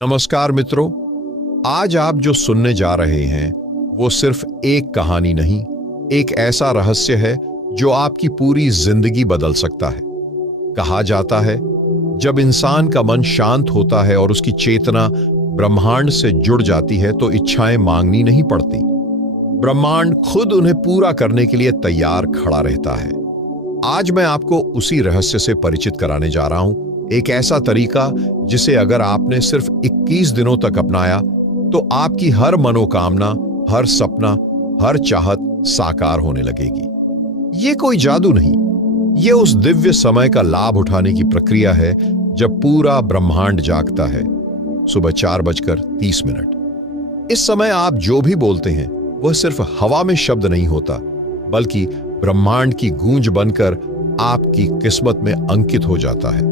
नमस्कार मित्रों, आज आप जो सुनने जा रहे हैं वो सिर्फ एक कहानी नहीं, एक ऐसा रहस्य है जो आपकी पूरी जिंदगी बदल सकता है। कहा जाता है जब इंसान का मन शांत होता है और उसकी चेतना ब्रह्मांड से जुड़ जाती है तो इच्छाएं मांगनी नहीं पड़ती। ब्रह्मांड खुद उन्हें पूरा करने के लिए तैयार खड़ा रहता है। आज मैं आपको उसी रहस्य से परिचित कराने जा रहा हूं, एक ऐसा तरीका जिसे अगर आपने सिर्फ 21 दिनों तक अपनाया तो आपकी हर मनोकामना, हर सपना, हर चाहत साकार होने लगेगी। ये कोई जादू नहीं, ये उस दिव्य समय का लाभ उठाने की प्रक्रिया है जब पूरा ब्रह्मांड जागता है। सुबह 4:30। इस समय आप जो भी बोलते हैं वह सिर्फ हवा में शब्द नहीं होता, बल्कि ब्रह्मांड की गूंज बनकर आपकी किस्मत में अंकित हो जाता है।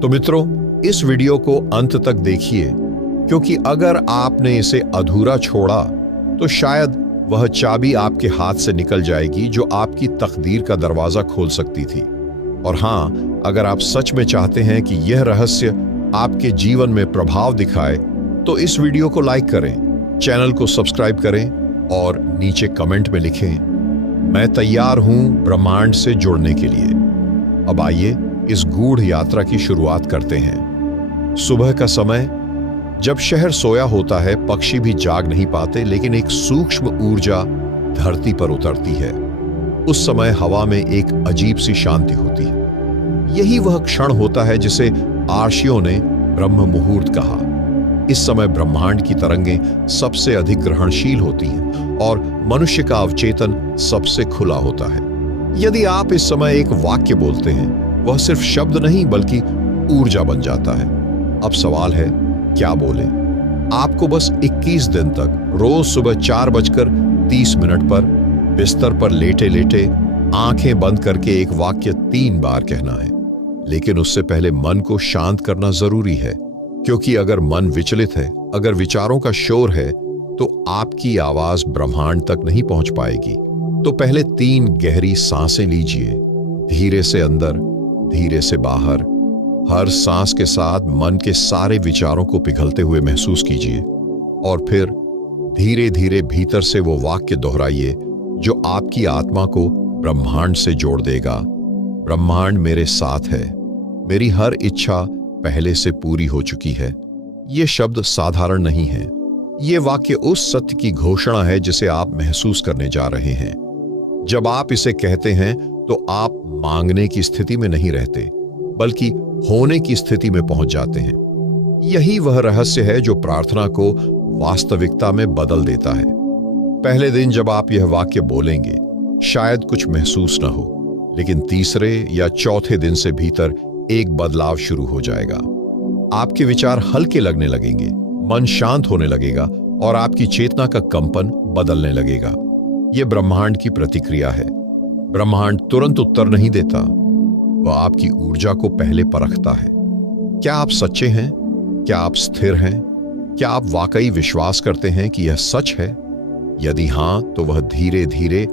तो मित्रों, इस वीडियो को अंत तक देखिए, क्योंकि अगर आपने इसे अधूरा छोड़ा तो शायद वह चाबी आपके हाथ से निकल जाएगी जो आपकी तकदीर का दरवाजा खोल सकती थी। और हां, अगर आप सच में चाहते हैं कि यह रहस्य आपके जीवन में प्रभाव दिखाए तो इस वीडियो को लाइक करें, चैनल को सब्सक्राइब करें और नीचे कमेंट में लिखें, मैं तैयार हूं ब्रह्मांड से जुड़ने के लिए। अब आइए इस गूढ़ यात्रा की शुरुआत करते हैं। सुबह का समय, जब शहर सोया होता है, पक्षी भी जाग नहीं पाते, लेकिन एक सूक्ष्म ऊर्जा धरती पर उतरती है। उस समय हवा में एक अजीब सी शांति होती है। यही वह क्षण होता है जिसे आर्षियों ने ब्रह्म मुहूर्त कहा। इस समय ब्रह्मांड की तरंगें सबसे अधिक ग्रहणशील होती हैं और मनुष्य का अवचेतन सबसे खुला होता है। यदि आप इस समय एक वाक्य बोलते हैं, वह सिर्फ शब्द नहीं बल्कि ऊर्जा बन जाता है। अब सवाल है, क्या बोले? आपको बस 21 दिन तक रोज सुबह 4:30 पर बिस्तर पर लेटे लेटे आंखें बंद करके एक वाक्य 3 बार कहना है। लेकिन उससे पहले मन को शांत करना जरूरी है, क्योंकि अगर मन विचलित है, अगर विचारों का शोर है, तो आपकी आवाज ब्रह्मांड तक नहीं पहुंच पाएगी। तो पहले 3 गहरी सांसें लीजिए, धीरे से अंदर, धीरे से बाहर। हर सांस के साथ मन के सारे विचारों को पिघलते हुए महसूस कीजिए और फिर धीरे धीरे भीतर से वो वाक्य दोहराइए जो आपकी आत्मा को ब्रह्मांड से जोड़ देगा। ब्रह्मांड मेरे साथ है, मेरी हर इच्छा पहले से पूरी हो चुकी है। ये शब्द साधारण नहीं है, ये वाक्य उस सत्य की घोषणा है जिसे आप महसूस करने जा रहे हैं। जब आप इसे कहते हैं तो आप मांगने की स्थिति में नहीं रहते, बल्कि होने की स्थिति में पहुंच जाते हैं। यही वह रहस्य है जो प्रार्थना को वास्तविकता में बदल देता है। पहले दिन जब आप यह वाक्य बोलेंगे, शायद कुछ महसूस न हो, लेकिन तीसरे या चौथे दिन से भीतर एक बदलाव शुरू हो जाएगा। आपके विचार हल्के लगने लगेंगे, मन शांत होने लगेगा और आपकी चेतना का कंपन बदलने लगेगा। यह ब्रह्मांड की प्रतिक्रिया है। ब्रह्मांड तुरंत उत्तर नहीं देता, वह आपकी ऊर्जा को पहले परखता है। क्या आप सच्चे हैं? क्या आप स्थिर हैं? क्या आप वाकई विश्वास करते हैं कि यह सच है? यदि हां, तो वह धीरे धीरे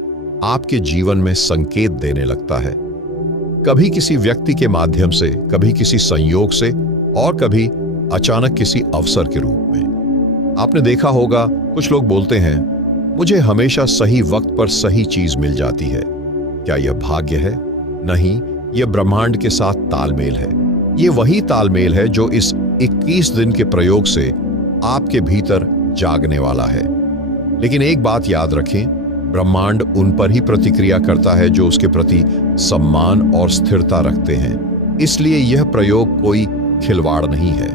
आपके जीवन में संकेत देने लगता है। कभी किसी व्यक्ति के माध्यम से, कभी किसी संयोग से और कभी अचानक किसी अवसर के रूप में। आपने देखा होगा, कुछ लोग बोलते हैं, मुझे हमेशा सही वक्त पर सही चीज मिल जाती है। क्या यह भाग्य है? नहीं, यह ब्रह्मांड के साथ तालमेल है। यह वही तालमेल है जो इस 21 दिन के प्रयोग से आपके भीतर जागने वाला है। लेकिन एक बात याद रखें, ब्रह्मांड उन पर ही प्रतिक्रिया करता है जो उसके प्रति सम्मान और स्थिरता रखते हैं। इसलिए यह प्रयोग कोई खिलवाड़ नहीं है।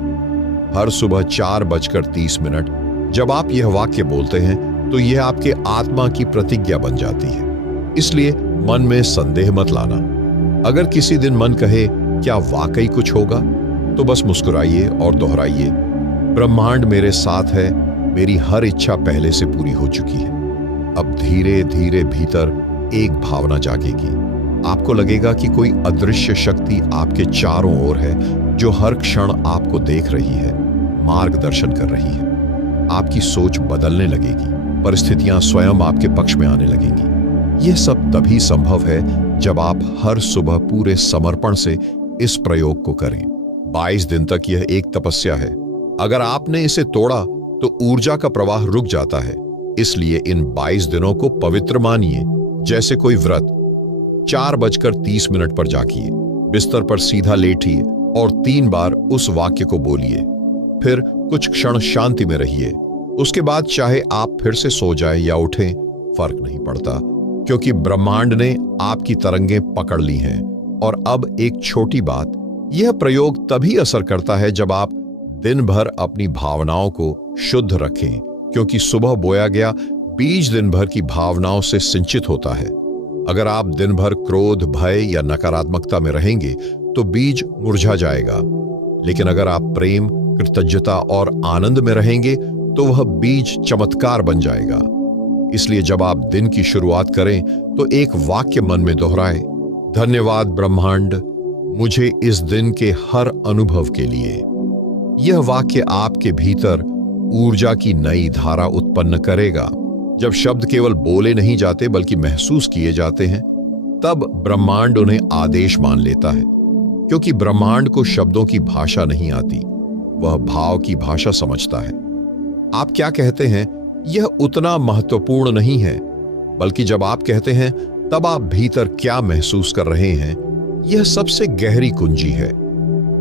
हर सुबह 4:30 जब आप यह वाक्य बोलते हैं तो यह आपके आत्मा की प्रतिज्ञा बन जाती है। इसलिए मन में संदेह मत लाना। अगर किसी दिन मन कहे क्या वाकई कुछ होगा, तो बस मुस्कुराइए और दोहराइए, ब्रह्मांड मेरे साथ है, मेरी हर इच्छा पहले से पूरी हो चुकी है। अब धीरे धीरे भीतर एक भावना जागेगी। आपको लगेगा कि कोई अदृश्य शक्ति आपके चारों ओर है जो हर क्षण आपको देख रही है, मार्गदर्शन कर रही है। आपकी सोच बदलने लगेगी, परिस्थितियां स्वयं आपके पक्ष में आने लगेंगी। यह सब तभी संभव है जब आप हर सुबह पूरे समर्पण से इस प्रयोग को करें। 22 दिन तक यह एक तपस्या है, अगर आपने इसे तोड़ा तो ऊर्जा का प्रवाह रुक जाता है। इसलिए इन 22 दिनों को पवित्र मानिए, जैसे कोई व्रत। 4:30 पर जागिए, बिस्तर पर सीधा लेटिए और 3 बार उस वाक्य को बोलिए। फिर कुछ क्षण शांति में रहिए। उसके बाद चाहे आप फिर से सो जाएं या उठें, फर्क नहीं पड़ता, क्योंकि ब्रह्मांड ने आपकी तरंगें पकड़ ली हैं। और अब एक छोटी बात, यह प्रयोग तभी असर करता है जब आप दिन भर अपनी भावनाओं को शुद्ध रखें, क्योंकि सुबह बोया गया बीज दिन भर की भावनाओं से सिंचित होता है। अगर आप दिन भर क्रोध, भय या नकारात्मकता में रहेंगे तो बीज मुरझा जाएगा। लेकिन अगर आप प्रेम, कृतज्ञता और आनंद में रहेंगे तो वह बीज चमत्कार बन जाएगा। इसलिए जब आप दिन की शुरुआत करें तो एक वाक्य मन में दोहराएं, धन्यवाद ब्रह्मांड, मुझे इस दिन के हर अनुभव के लिए। यह वाक्य आपके भीतर ऊर्जा की नई धारा उत्पन्न करेगा। जब शब्द केवल बोले नहीं जाते बल्कि महसूस किए जाते हैं, तब ब्रह्मांड उन्हें आदेश मान लेता है। क्योंकि ब्रह्मांड को शब्दों की भाषा नहीं आती, वह भाव की भाषा समझता है। आप क्या कहते हैं यह उतना महत्वपूर्ण नहीं है, बल्कि जब आप कहते हैं तब आप भीतर क्या महसूस कर रहे हैं, यह सबसे गहरी कुंजी है।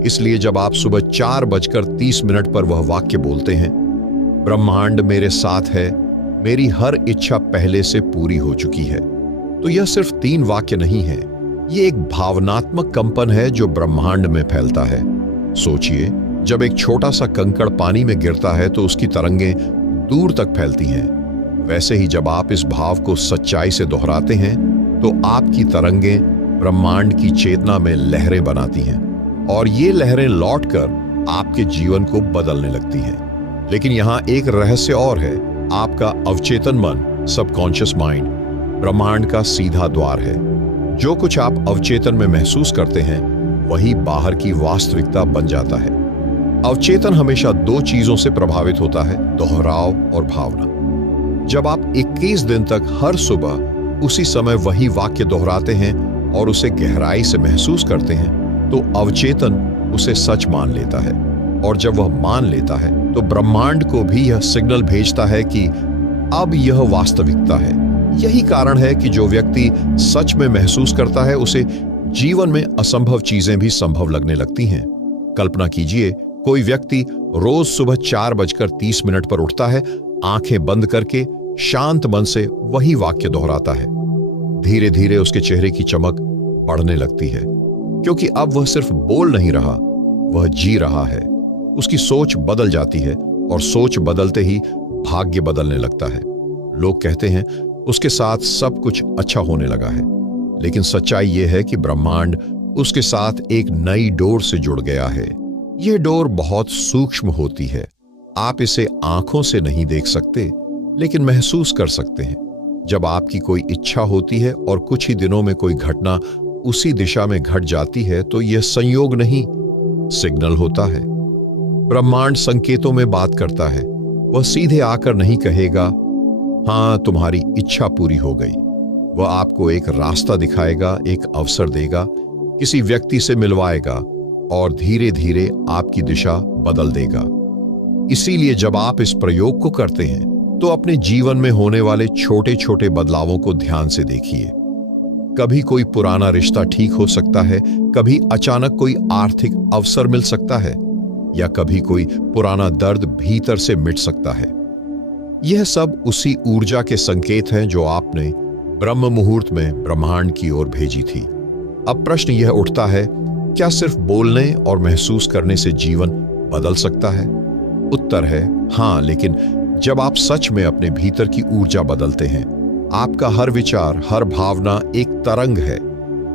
इसलिए जब आप सुबह 4:30 पर वह वाक्य बोलते हैं, ब्रह्मांड मेरे साथ है, मेरी हर इच्छा पहले से पूरी हो चुकी है, तो यह सिर्फ 3 वाक्य नहीं है, ये एक भावनात्मक कंपन है जो ब्रह्मांड में फैलता है। सोचिए, जब एक छोटा सा कंकड़ पानी में गिरता है तो उसकी तरंगें दूर तक फैलती हैं। वैसे ही जब आप इस भाव को सच्चाई से दोहराते हैं तो आपकी तरंगें ब्रह्मांड की चेतना में लहरें बनाती हैं, और ये लहरें लौटकर आपके जीवन को बदलने लगती हैं। लेकिन यहाँ एक रहस्य और है, आपका अवचेतन मन, सबकॉन्शियस माइंड, ब्रह्मांड का सीधा द्वार है। जो कुछ आप अवचेतन में महसूस करते हैं वही बाहर की वास्तविकता बन जाता है। अवचेतन हमेशा 2 चीजों से प्रभावित होता है, दोहराव और भावना। जब आप 21 दिन तक हर सुबह उसी समय वही वाक्य दोहराते हैं और उसे गहराई से महसूस करते हैं, तो अवचेतन उसे सच मान लेता है। और जब वह मान लेता है तो ब्रह्मांड को भी यह सिग्नल भेजता है कि अब यह वास्तविकता है। यही कारण है कि जो व्यक्ति सच में महसूस करता है उसे जीवन में असंभव चीजें भी संभव लगने लगती हैं। कल्पना कीजिए, कोई व्यक्ति रोज सुबह 4:30 पर उठता है, आंखें बंद करके शांत मन से वही वाक्य दोहराता है। धीरे धीरे उसके चेहरे की चमक बढ़ने लगती है, क्योंकि अब वह सिर्फ बोल नहीं रहा, वह जी रहा है। उसकी सोच बदल जाती है और सोच बदलते ही भाग्य बदलने लगता है। लोग कहते हैं उसके साथ सब कुछ अच्छा होने लगा है, लेकिन सच्चाई यह है कि ब्रह्मांड उसके साथ एक नई डोर से जुड़ गया है। यह डोर बहुत सूक्ष्म होती है, आप इसे आंखों से नहीं देख सकते, लेकिन महसूस कर सकते हैं। जब आपकी कोई इच्छा होती है और कुछ ही दिनों में कोई घटना उसी दिशा में घट जाती है, तो यह संयोग नहीं, सिग्नल होता है। ब्रह्मांड संकेतों में बात करता है। वह सीधे आकर नहीं कहेगा, हां तुम्हारी इच्छा पूरी हो गई। वह आपको एक रास्ता दिखाएगा, एक अवसर देगा, किसी व्यक्ति से मिलवाएगा और धीरे धीरे आपकी दिशा बदल देगा। इसीलिए जब आप इस प्रयोग को करते हैं तो अपने जीवन में होने वाले छोटे छोटे बदलावों को ध्यान से देखिए। कभी कोई पुराना रिश्ता ठीक हो सकता है, कभी अचानक कोई आर्थिक अवसर मिल सकता है, या कभी कोई पुराना दर्द भीतर से मिट सकता है। यह सब उसी ऊर्जा के संकेत हैं जो आपने ब्रह्म मुहूर्त में ब्रह्मांड की ओर भेजी थी। अब प्रश्न यह उठता है, क्या सिर्फ बोलने और महसूस करने से जीवन बदल सकता है? उत्तर है हां, लेकिन जब आप सच में अपने भीतर की ऊर्जा बदलते हैं, आपका हर विचार, हर भावना एक तरंग है।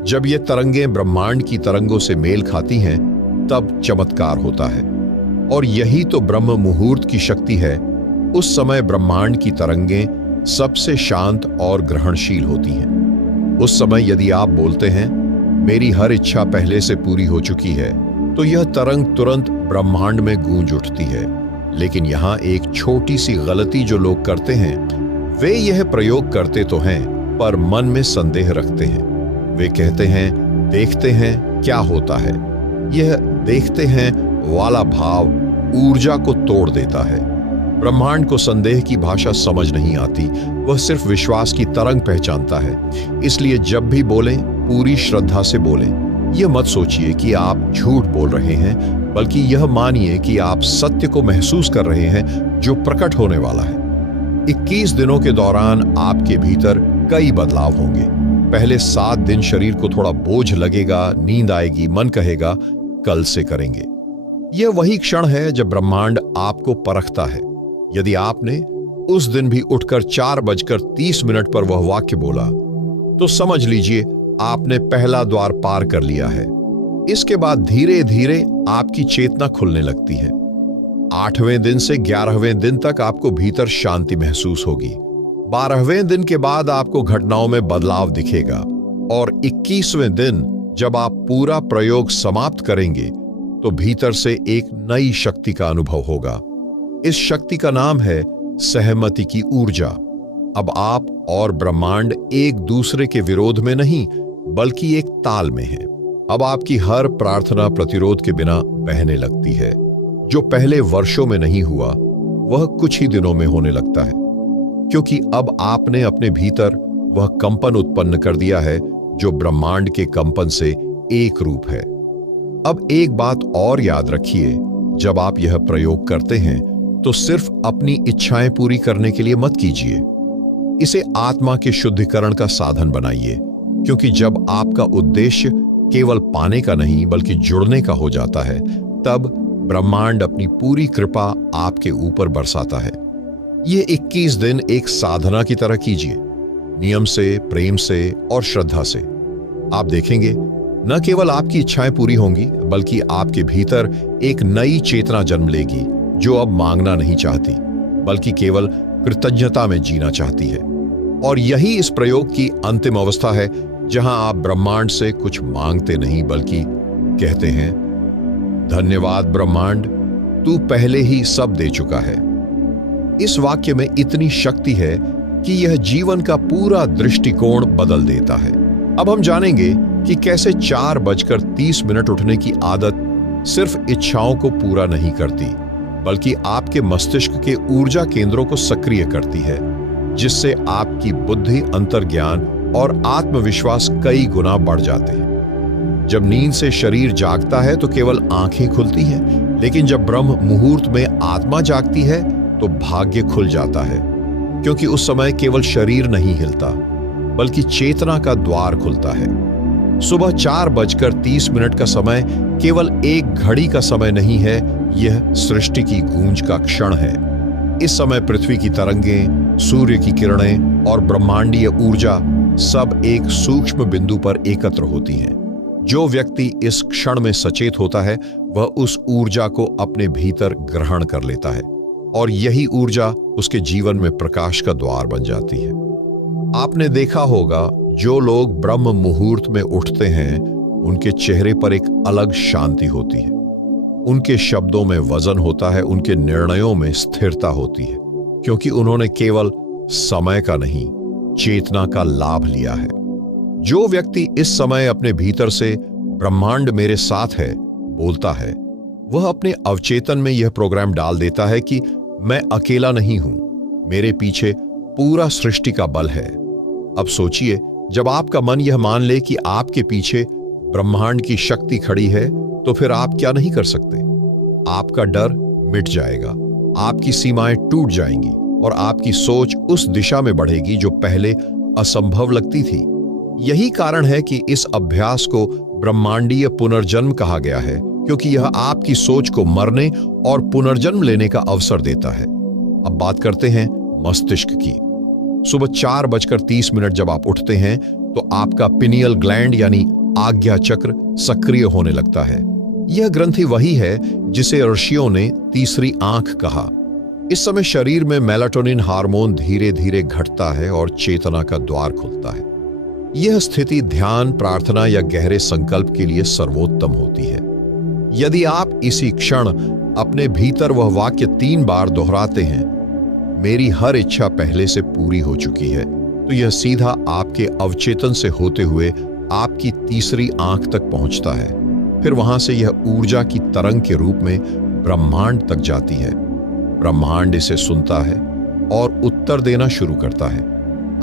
जब ये तरंगें ब्रह्मांड की तरंगों से मेल खाती हैं, तब चमत्कार होता है। और यही तो ब्रह्म मुहूर्त की शक्ति है। उस समय ब्रह्मांड की तरंगें सबसे शांत और ग्रहणशील होती हैं। उस समय यदि आप बोलते हैं, मेरी हर इच्छा पहले से पूरी हो चुकी है, तो यह तरंग तुरंत ब्रह्मांड में गूंज उठती है। लेकिन यहाँ एक छोटी सी गलती जो लोग करते हैं, वे यह प्रयोग करते तो हैं, पर मन में संदेह रखते हैं। वे कहते हैं, देखते हैं क्या होता है। यह देखते हैं वाला भाव ऊर्जा को तोड़ देता है। ब्रह्मांड को संदेह की भाषा समझ नहीं आती, वह सिर्फ विश्वास की तरंग पहचानता है। इसलिए जब भी बोलें, पूरी श्रद्धा से बोलें। यह मत सोचिए कि आप झूठ बोल रहे हैं, बल्कि यह मानिए कि आप सत्य को महसूस कर रहे हैं जो प्रकट होने वाला है। 21 दिनों के दौरान आपके भीतर कई बदलाव होंगे। पहले 7 दिन शरीर को थोड़ा बोझ लगेगा, नींद आएगी, मन कहेगा कल से करेंगे। यह वही क्षण है जब ब्रह्मांड आपको परखता है। यदि आपने उस दिन भी उठकर 4:30 पर वह वाक्य बोला, तो समझ लीजिए आपने पहला द्वार पार कर लिया है। इसके बाद धीरे धीरे आपकी चेतना खुलने लगती है। 8वें दिन से 11वें दिन तक आपको भीतर शांति महसूस होगी। 12वें दिन के बाद आपको घटनाओं में बदलाव दिखेगा और 21वें दिन जब आप पूरा प्रयोग समाप्त करेंगे तो भीतर से एक नई शक्ति का अनुभव होगा। इस शक्ति का नाम है सहमति की ऊर्जा। अब आप और ब्रह्मांड एक दूसरे के विरोध में नहीं, बल्कि एक ताल में हैं। अब आपकी हर प्रार्थना प्रतिरोध के बिना बहने लगती है। जो पहले वर्षों में नहीं हुआ, वह कुछ ही दिनों में होने लगता है, क्योंकि अब आपने अपने भीतर वह कंपन उत्पन्न कर दिया है जो ब्रह्मांड के कंपन से एक रूप है। अब एक बात और याद रखिए, जब आप यह प्रयोग करते हैं तो सिर्फ अपनी इच्छाएं पूरी करने के लिए मत कीजिए। इसे आत्मा के शुद्धिकरण का साधन बनाइए, क्योंकि जब आपका उद्देश्य केवल पाने का नहीं बल्कि जुड़ने का हो जाता है, तब ब्रह्मांड अपनी पूरी कृपा आपके ऊपर बरसाता है। ये 21 दिन एक साधना की तरह कीजिए, नियम से, प्रेम से और श्रद्धा से। आप देखेंगे न केवल आपकी इच्छाएं पूरी होंगी, बल्कि आपके भीतर एक नई चेतना जन्म लेगी जो अब मांगना नहीं चाहती, बल्कि केवल कृतज्ञता में जीना चाहती है। और यही इस प्रयोग की अंतिम अवस्था है, जहां आप ब्रह्मांड से कुछ मांगते नहीं, बल्कि कहते हैं, धन्यवाद ब्रह्मांड, तू पहले ही सब दे चुका है। इस वाक्य में इतनी शक्ति है कि यह जीवन का पूरा दृष्टिकोण बदल देता है। अब हम जानेंगे कि कैसे 4:30 उठने की आदत सिर्फ इच्छाओं को पूरा नहीं करती, बल्कि आपके मस्तिष्क के ऊर्जा केंद्रों को सक्रिय करती है, जिससे आपकी बुद्धि, अंतर्ज्ञान और आत्मविश्वास कई गुना बढ़ जाते हैं। जब नींद से शरीर जागता है तो केवल आंखें खुलती हैं, लेकिन जब ब्रह्म मुहूर्त में आत्मा जागती है तो भाग्य खुल जाता है, क्योंकि उस समय केवल शरीर नहीं हिलता, बल्कि चेतना का द्वार खुलता है। सुबह 4:30 का समय केवल एक घड़ी का समय नहीं है, यह सृष्टि की गूंज का क्षण है। इस समय पृथ्वी की तरंगें, सूर्य की किरणें और ब्रह्मांडीय ऊर्जा सब एक सूक्ष्म बिंदु पर एकत्र होती हैं। जो व्यक्ति इस क्षण में सचेत होता है, वह उस ऊर्जा को अपने भीतर ग्रहण कर लेता है, और यही ऊर्जा उसके जीवन में प्रकाश का द्वार बन जाती है। आपने देखा होगा, जो लोग ब्रह्म मुहूर्त में उठते हैं, उनके चेहरे पर एक अलग शांति होती है। उनके शब्दों में वजन होता है, उनके निर्णयों में स्थिरता होती है, क्योंकि उन्होंने केवल समय का नहीं, चेतना का लाभ लिया है। जो व्यक्ति इस समय अपने भीतर से ब्रह्मांड मेरे साथ है बोलता है, वह अपने अवचेतन में यह प्रोग्राम डाल देता है कि मैं अकेला नहीं हूं, मेरे पीछे पूरा सृष्टि का बल है। अब सोचिए, जब आपका मन यह मान ले कि आपके पीछे ब्रह्मांड की शक्ति खड़ी है, तो फिर आप क्या नहीं कर सकते। आपका डर मिट जाएगा, आपकी सीमाएं टूट जाएंगी और आपकी सोच उस दिशा में बढ़ेगी जो पहले असंभव लगती थी। यही कारण है कि इस अभ्यास को ब्रह्मांडीय पुनर्जन्म कहा गया है, क्योंकि यह आपकी सोच को मरने और पुनर्जन्म लेने का अवसर देता है। अब बात करते हैं मस्तिष्क की। सुबह 4:30 जब आप उठते हैं तो आपका पिनियल ग्लैंड यानी आज्ञा चक्र सक्रिय होने लगता है। यह ग्रंथि वही है जिसे ऋषियों ने तीसरी आंख कहा। इस समय शरीर में मेलाटोनिन हार्मोन धीरे धीरे घटता है और चेतना का द्वार खुलता है। यह स्थिति ध्यान, प्रार्थना या गहरे संकल्प के लिए सर्वोत्तम होती है। यदि आप इसी क्षण अपने भीतर वह वाक्य 3 बार दोहराते हैं, मेरी हर इच्छा पहले से पूरी हो चुकी है, तो यह सीधा आपके अवचेतन से होते हुए आपकी तीसरी आंख तक पहुंचता है। फिर वहां से यह ऊर्जा की तरंग के रूप में ब्रह्मांड तक जाती है। ब्रह्मांड इसे सुनता है और उत्तर देना शुरू करता है।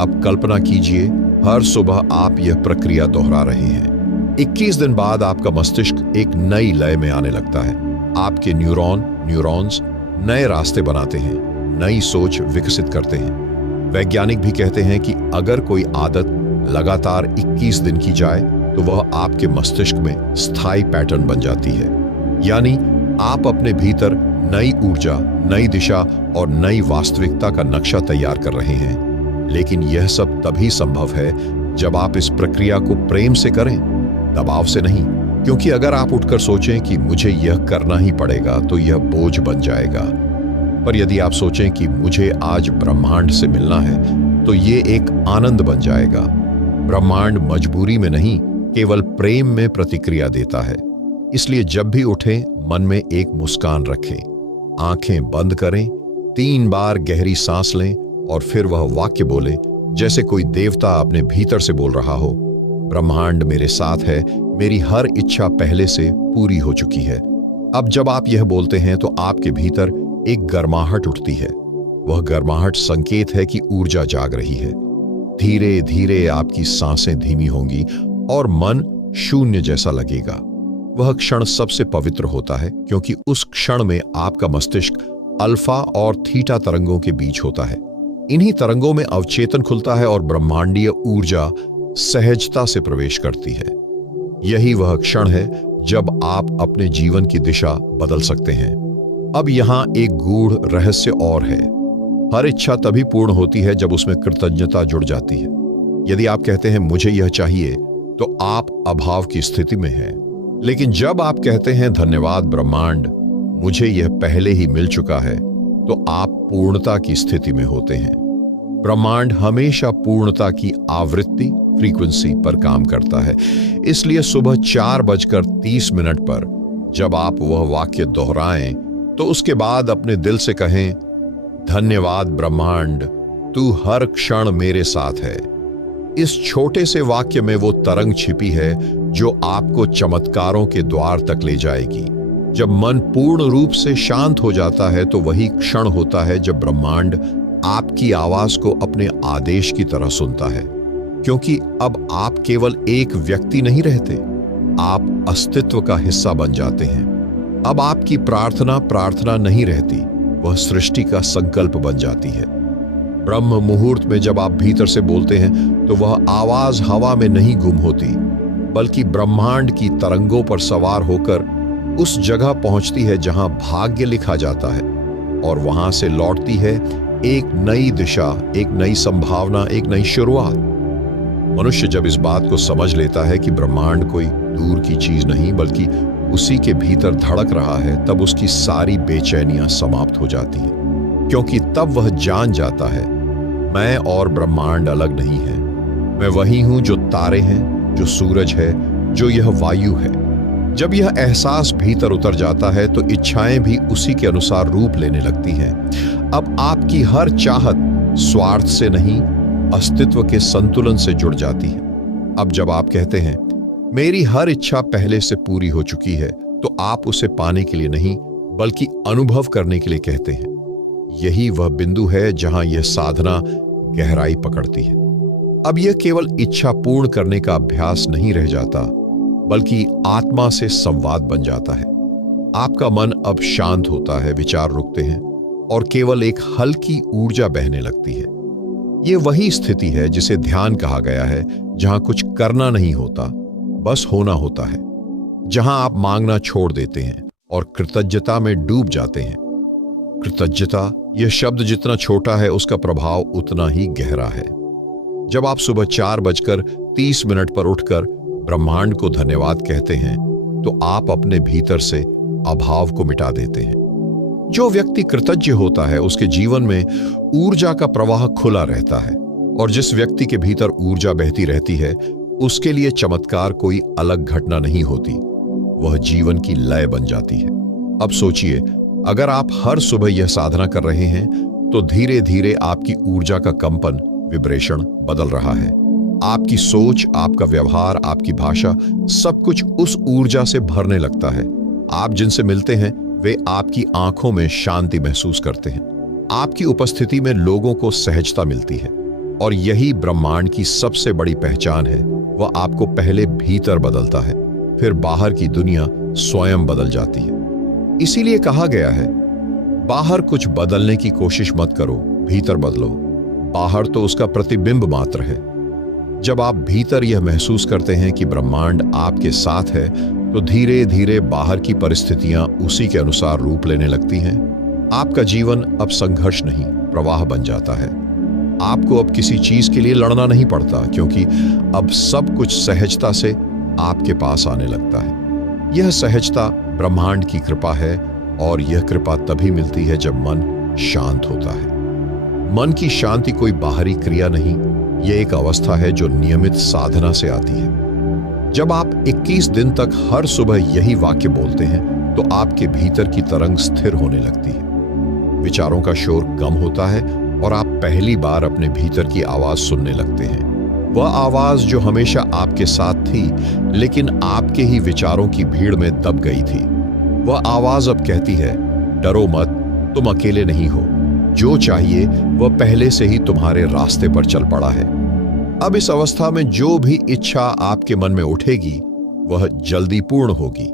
अब कल्पना कीजिए, हर सुबह आप यह प्रक्रिया दोहरा रहे हैं। 21 दिन बाद आपका मस्तिष्क एक नई लय में आने लगता है। आपके न्यूरॉन्स नए रास्ते बनाते हैं, नई सोच विकसित करते हैं। वैज्ञानिक भी कहते हैं कि अगर कोई आदत लगातार 21 दिन की जाए तो वह आपके मस्तिष्क में स्थायी पैटर्न बन जाती है। यानी आप अपने भीतर नई ऊर्जा, नई दिशा और नई वास्तविकता का नक्शा तैयार कर रहे हैं। लेकिन यह सब तभी संभव है जब आप इस प्रक्रिया को प्रेम से करें, दबाव से नहीं। क्योंकि अगर आप उठकर सोचें कि मुझे यह करना ही पड़ेगा तो यह बोझ बन जाएगा। पर यदि आप सोचें कि मुझे आज ब्रह्मांड से मिलना है तो ये एक आनंद बन जाएगा। ब्रह्मांड मजबूरी में नहीं, केवल प्रेम में प्रतिक्रिया देता है। इसलिए जब भी उठें, मन में एक मुस्कान रखें, आंखें बंद करें, 3 बार गहरी सांस लें और फिर वह वाक्य बोलें जैसे कोई देवता अपने भीतर से बोल रहा हो, ब्रह्मांड मेरे साथ है, मेरी हर इच्छा पहले से पूरी हो चुकी है। अब जब आप यह बोलते हैं तो आपके भीतर एक गर्माहट उठती है। वह गर्माहट संकेत है कि ऊर्जा जाग रही है। धीरे धीरे आपकी सांसें धीमी होंगी और मन शून्य जैसा लगेगा। वह क्षण सबसे पवित्र होता है क्योंकि उस क्षण में आपका मस्तिष्क अल्फा और थीटा तरंगों के बीच होता है। इन्हीं तरंगों में अवचेतन खुलता है और ब्रह्मांडीय ऊर्जा सहजता से प्रवेश करती है। यही वह क्षण है जब आप अपने जीवन की दिशा बदल सकते हैं। अब यहां एक गूढ़ रहस्य और है। हर इच्छा तभी पूर्ण होती है जब उसमें कृतज्ञता जुड़ जाती है। यदि आप कहते हैं मुझे यह चाहिए तो आप अभाव की स्थिति में हैं। लेकिन जब आप कहते हैं धन्यवाद ब्रह्मांड, मुझे यह पहले ही मिल चुका है, तो आप पूर्णता की स्थिति में होते हैं। ब्रह्मांड हमेशा पूर्णता की आवृत्ति, फ्रीक्वेंसी पर काम करता है। इसलिए सुबह 4:30 पर जब आप वह वाक्य दोहराएं तो उसके बाद अपने दिल से कहें, धन्यवाद ब्रह्मांड, तू हर क्षण मेरे साथ है। इस छोटे से वाक्य में वो तरंग छिपी है जो आपको चमत्कारों के द्वार तक ले जाएगी। जब मन पूर्ण रूप से शांत हो जाता है तो वही क्षण होता है जब ब्रह्मांड आपकी आवाज को अपने आदेश की तरह सुनता है। क्योंकि अब आप केवल एक व्यक्ति नहीं रहते, आप अस्तित्व का हिस्सा बन जाते हैं। अब आपकी प्रार्थना नहीं रहती, वह सृष्टि का संकल्प बन जाती है। ब्रह्म मुहूर्त में जब आप भीतर से बोलते हैं तो वह आवाज हवा में नहीं गुम होती, बल्कि ब्रह्मांड की तरंगों पर सवार होकर उस जगह पहुंचती है जहां भाग्य लिखा जाता है, और वहां से लौटती है एक नई दिशा, एक नई संभावना, एक नई शुरुआत। मनुष्य जब इस बात को समझ लेता है कि ब्रह्मांड कोई दूर की चीज नहीं बल्कि उसी के भीतर धड़क रहा है, तब उसकी सारी बेचैनियां समाप्त हो जाती हैं। क्योंकि तब वह जान जाता है, मैं और ब्रह्मांड अलग नहीं है। मैं वही हूं जो तारे हैं, जो सूरज है, जो यह वायु है। जब यह एहसास भीतर उतर जाता है तो इच्छाएं भी उसी के अनुसार रूप लेने लगती हैं। अब आपकी हर चाहत स्वार्थ से नहीं, अस्तित्व के संतुलन से जुड़ जाती है। अब जब आप कहते हैं मेरी हर इच्छा पहले से पूरी हो चुकी है, तो आप उसे पाने के लिए नहीं बल्कि अनुभव करने के लिए कहते हैं। यही वह बिंदु है जहां यह साधना गहराई पकड़ती है। अब यह केवल इच्छा पूर्ण करने का अभ्यास नहीं रह जाता, बल्कि आत्मा से संवाद बन जाता है। आपका मन अब शांत होता है, विचार रुकते हैं और केवल एक हल्की ऊर्जा बहने लगती है। यह वही स्थिति है जिसे ध्यान कहा गया है, जहां कुछ करना नहीं होता, बस होना होता है। जहां आप मांगना छोड़ देते हैं और कृतज्ञता में डूब जाते हैं। कृतज्ञता, यह शब्द जितना छोटा है उसका प्रभाव उतना ही गहरा है। जब आप सुबह 4:30 पर उठकर ब्रह्मांड को धन्यवाद कहते हैं तो आप अपने भीतर से अभाव को मिटा देते हैं। जो व्यक्ति कृतज्ञ होता है उसके जीवन में ऊर्जा का प्रवाह खुला रहता है, और जिस व्यक्ति के भीतर ऊर्जा बहती रहती है उसके लिए चमत्कार कोई अलग घटना नहीं होती, वह जीवन की लय बन जाती है। अब सोचिए, अगर आप हर सुबह यह साधना कर रहे हैं तो धीरे धीरे आपकी ऊर्जा का कंपन, विब्रेशन बदल रहा है। आपकी सोच, आपका व्यवहार, आपकी भाषा, सब कुछ उस ऊर्जा से भरने लगता है। आप जिनसे मिलते हैं वे आपकी आंखों में शांति महसूस करते हैं। आपकी उपस्थिति में लोगों को सहजता मिलती है और यही ब्रह्मांड की सबसे बड़ी पहचान है। वह आपको पहले भीतर बदलता है, फिर बाहर की दुनिया स्वयं बदल जाती है। इसीलिए कहा गया है, बाहर कुछ बदलने की कोशिश मत करो, भीतर बदलो। बाहर तो उसका प्रतिबिंब मात्र है। जब आप भीतर यह महसूस करते हैं कि ब्रह्मांड आपके साथ है, तो धीरे धीरे बाहर की परिस्थितियां उसी के अनुसार रूप लेने लगती हैं। आपका जीवन अब संघर्ष नहीं, प्रवाह बन जाता है। आपको अब किसी चीज के लिए लड़ना नहीं पड़ता, क्योंकि अब सब कुछ सहजता से आपके पास आने लगता है। यह सहजता ब्रह्मांड की कृपा है, और यह कृपा तभी मिलती है जब मन शांत होता है। मन की शांति कोई बाहरी क्रिया नहीं, यह एक अवस्था है जो नियमित साधना से आती है। जब आप 21 दिन तक हर सुबह यही वाक्य बोलते हैं, तो आपके भीतर की तरंग स्थिर होने लगती है। विचारों का शोर कम होता है और आप पहली बार अपने भीतर की आवाज सुनने लगते हैं। वह आवाज जो हमेशा आपके साथ थी, लेकिन आपके ही विचारों की भीड़ में दब गई थी। वह आवाज अब कहती है, डरो मत, तुम अकेले नहीं हो। जो चाहिए वह पहले से ही तुम्हारे रास्ते पर चल पड़ा है। अब इस अवस्था में जो भी इच्छा आपके मन में उठेगी, वह जल्दी पूर्ण होगी,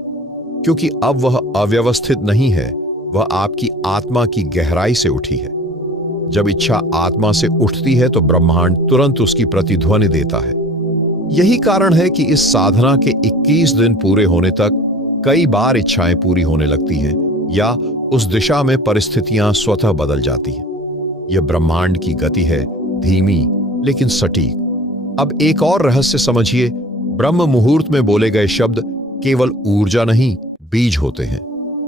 क्योंकि अब वह अव्यवस्थित नहीं है, वह आपकी आत्मा की गहराई से उठी है। जब इच्छा आत्मा से उठती है तो ब्रह्मांड तुरंत उसकी प्रतिध्वनि देता है। यही कारण है कि इस साधना के 21 दिन पूरे होने तक कई बार इच्छाएं पूरी होने लगती हैं, या उस दिशा में परिस्थितियां स्वतः बदल जाती हैं। यह ब्रह्मांड की गति है, धीमी लेकिन सटीक। अब एक और रहस्य समझिए, ब्रह्म मुहूर्त में बोले गए शब्द केवल ऊर्जा नहीं, बीज होते हैं,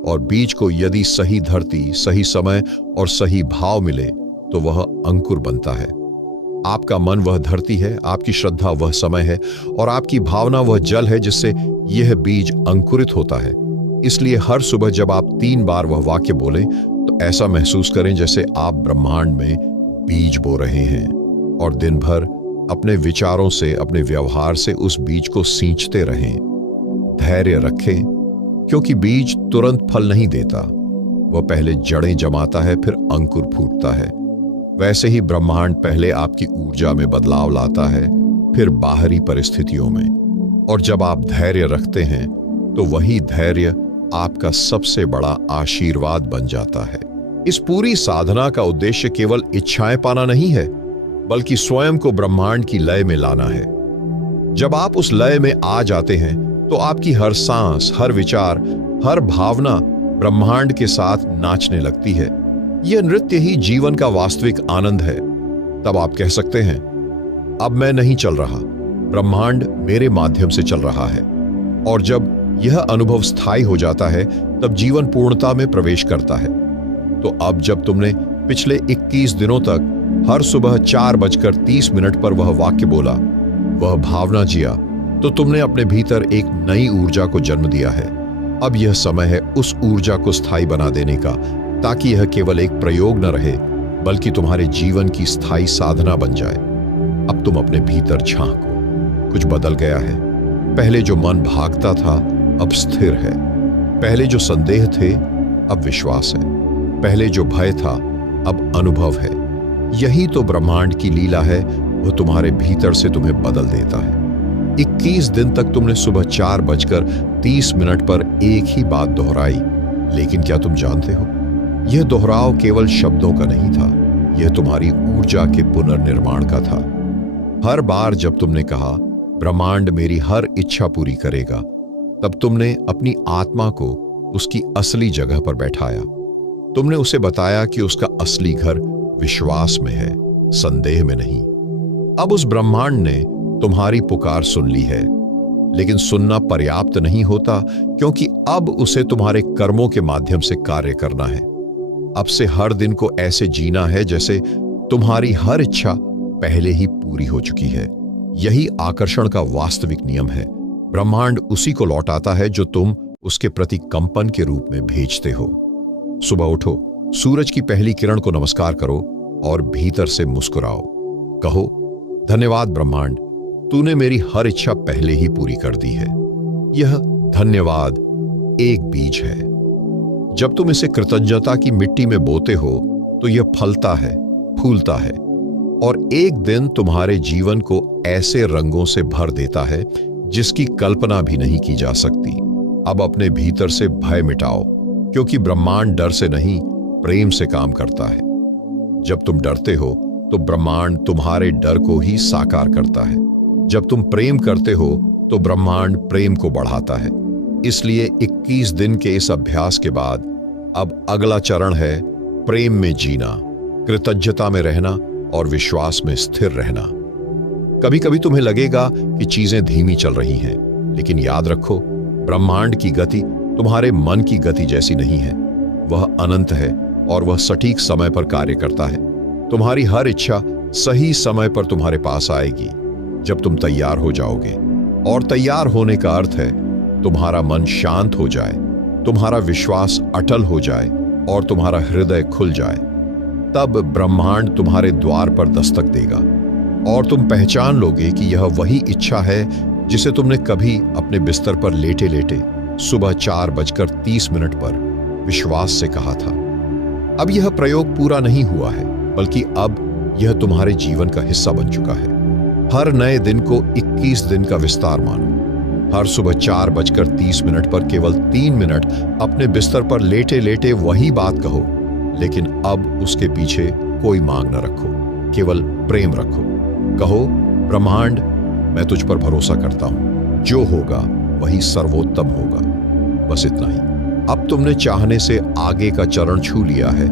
और बीज को यदि सही धरती, सही समय और सही भाव मिले तो वह अंकुर बनता है। आपका मन वह धरती है, आपकी श्रद्धा वह समय है, और आपकी भावना वह जल है जिससे यह बीज अंकुरित होता है। इसलिए हर सुबह जब आप 3 बार वह वाक्य बोलें, तो ऐसा महसूस करें जैसे आप ब्रह्मांड में बीज बो रहे हैं, और दिन भर अपने विचारों से, अपने व्यवहार से उस बीज को सींचते रहें। धैर्य रखें, क्योंकि बीज तुरंत फल नहीं देता, वह पहले जड़ें जमाता है, फिर अंकुर फूटता है। वैसे ही ब्रह्मांड पहले आपकी ऊर्जा में बदलाव लाता है, फिर बाहरी परिस्थितियों में। और जब आप धैर्य रखते हैं, तो वही धैर्य आपका सबसे बड़ा आशीर्वाद बन जाता है। इस पूरी साधना का उद्देश्य केवल इच्छाएं पाना नहीं है, बल्कि स्वयं को ब्रह्मांड की लय में लाना है। जब आप उस लय में आ जाते हैं, तो आपकी हर सांस, हर विचार, हर भावना ब्रह्मांड के साथ नाचने लगती है। यह नृत्य ही जीवन का वास्तविक आनंद है। तब आप कह सकते हैं, अब मैं नहीं चल रहा, ब्रह्मांड मेरे माध्यम से चल रहा है। और जब यह अनुभव स्थायी हो जाता है, तब जीवन पूर्णता में प्रवेश करता है। तो अब जब तुमने पिछले 21 दिनों तक हर सुबह 4:30 पर वह वाक्य बोला, वह भावना जिया, तो तुमने अपने भीतर एक नई ऊर्जा को जन्म दिया है। अब यह समय है उस ऊर्जा को स्थायी बना देने का, ताकि यह केवल एक प्रयोग न रहे, बल्कि तुम्हारे जीवन की स्थायी साधना बन जाए। अब तुम अपने भीतर झांको, कुछ बदल गया है। पहले जो मन भागता था, अब स्थिर है। पहले जो संदेह थे, अब विश्वास है। पहले जो भय था, अब अनुभव है। यही तो ब्रह्मांड की लीला है, वह तुम्हारे भीतर से तुम्हें बदल देता है। 21 दिन तक तुमने सुबह 4:30 पर एक ही बात दोहराई, लेकिन क्या तुम जानते हो, यह दोहराव केवल शब्दों का नहीं था, यह तुम्हारी ऊर्जा के पुनर्निर्माण का था। हर बार जब तुमने कहा, ब्रह्मांड मेरी हर इच्छा पूरी करेगा, तब तुमने अपनी आत्मा को उसकी असली जगह पर बैठाया। तुमने उसे बताया कि उसका असली घर विश्वास में है, संदेह में नहीं। अब उस ब्रह्मांड ने तुम्हारी पुकार सुन ली है, लेकिन सुनना पर्याप्त नहीं होता, क्योंकि अब उसे तुम्हारे कर्मों के माध्यम से कार्य करना है। अब से हर दिन को ऐसे जीना है जैसे तुम्हारी हर इच्छा पहले ही पूरी हो चुकी है। यही आकर्षण का वास्तविक नियम है। ब्रह्मांड उसी को लौटाता है जो तुम उसके प्रति कंपन के रूप में भेजते हो। सुबह उठो, सूरज की पहली किरण को नमस्कार करो और भीतर से मुस्कुराओ। कहो, धन्यवाद ब्रह्मांड, तूने मेरी हर इच्छा पहले ही पूरी कर दी है। यह धन्यवाद एक बीज है। जब तुम इसे कृतज्ञता की मिट्टी में बोते हो तो यह फलता है, फूलता है और एक दिन तुम्हारे जीवन को ऐसे रंगों से भर देता है जिसकी कल्पना भी नहीं की जा सकती। अब अपने भीतर से भय मिटाओ, क्योंकि ब्रह्मांड डर से नहीं, प्रेम से काम करता है। जब तुम डरते हो तो ब्रह्मांड तुम्हारे डर को ही साकार करता है। जब तुम प्रेम करते हो तो ब्रह्मांड प्रेम को बढ़ाता है। इसलिए 21 दिन के इस अभ्यास के बाद अब अगला चरण है प्रेम में जीना, कृतज्ञता में रहना और विश्वास में स्थिर रहना। कभी कभी तुम्हें लगेगा कि चीजें धीमी चल रही हैं, लेकिन याद रखो, ब्रह्मांड की गति तुम्हारे मन की गति जैसी नहीं है। वह अनंत है और वह सटीक समय पर कार्य करता है। तुम्हारी हर इच्छा सही समय पर तुम्हारे पास आएगी जब तुम तैयार हो जाओगे। और तैयार होने का अर्थ है तुम्हारा मन शांत हो जाए, तुम्हारा विश्वास अटल हो जाए और तुम्हारा हृदय खुल जाए। तब ब्रह्मांड तुम्हारे द्वार पर दस्तक देगा और तुम पहचान लोगे कि यह वही इच्छा है जिसे तुमने कभी अपने बिस्तर पर लेटे लेटे सुबह 4:30 पर विश्वास से कहा था। अब यह प्रयोग पूरा नहीं हुआ है, बल्कि अब यह तुम्हारे जीवन का हिस्सा बन चुका है। हर नए दिन को 21 दिन का विस्तार मानो। हर सुबह 4:30 पर केवल 3 मिनट अपने बिस्तर पर लेटे लेटे वही बात कहो, लेकिन अब उसके पीछे कोई मांग न रखो, केवल प्रेम रखो। कहो, ब्रह्मांड, मैं तुझ पर भरोसा करता हूं, जो होगा वही सर्वोत्तम होगा। बस इतना ही। अब तुमने चाहने से आगे का चरण छू लिया है।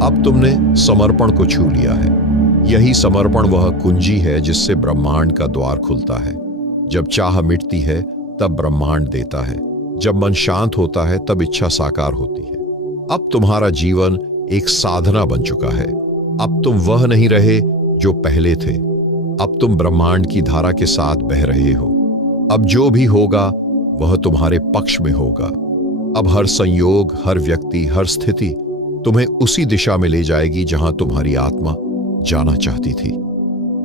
अब तुमने समर्पण को छू लिया है। यही समर्पण वह कुंजी है जिससे ब्रह्मांड का द्वार खुलता है। जब चाह मिटती है तब ब्रह्मांड देता है। जब मन शांत होता है तब इच्छा साकार होती है। अब तुम्हारा जीवन एक साधना बन चुका है। अब तुम वह नहीं रहे जो पहले थे। अब तुम ब्रह्मांड की धारा के साथ बह रहे हो। अब जो भी होगा वह तुम्हारे पक्ष में होगा। अब हर संयोग, हर व्यक्ति, हर स्थिति तुम्हें उसी दिशा में ले जाएगी जहां तुम्हारी आत्मा जाना चाहती थी।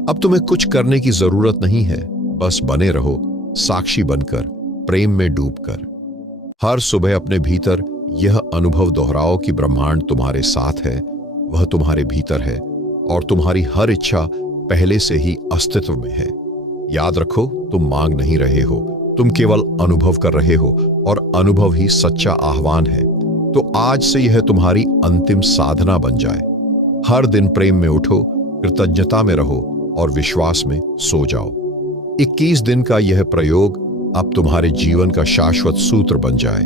अब तुम्हें कुछ करने की जरूरत नहीं है, बस बने रहो, साक्षी बनकर, प्रेम में डूबकर। हर सुबह अपने भीतर यह अनुभव दोहराओ कि ब्रह्मांड तुम्हारे साथ है, वह तुम्हारे भीतर है और तुम्हारी हर इच्छा पहले से ही अस्तित्व में है। याद रखो, तुम मांग नहीं रहे हो, तुम केवल अनुभव कर रहे हो और अनुभव ही सच्चा आह्वान है। तो आज से यह तुम्हारी अंतिम साधना बन जाए। हर दिन प्रेम में उठो, कृतज्ञता में रहो और विश्वास में सो जाओ। 21 दिन का यह प्रयोग अब तुम्हारे जीवन का शाश्वत सूत्र बन जाए।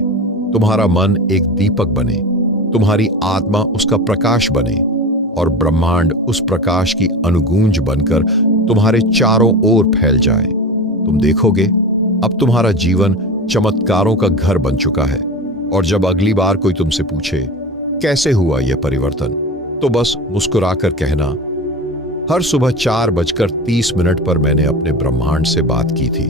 तुम्हारा मन एक दीपक बने, तुम्हारी आत्मा उसका प्रकाश बने और ब्रह्मांड उस प्रकाश की अनुगूंज बनकर तुम्हारे चारों ओर फैल जाए। तुम देखोगे अब तुम्हारा जीवन चमत्कारों का घर बन चुका है। और जब अगली बार कोई तुमसे पूछे कैसे हुआ यह परिवर्तन, तो बस मुस्कुराकर कहना, हर सुबह 4:30 पर मैंने अपने ब्रह्मांड से बात की थी।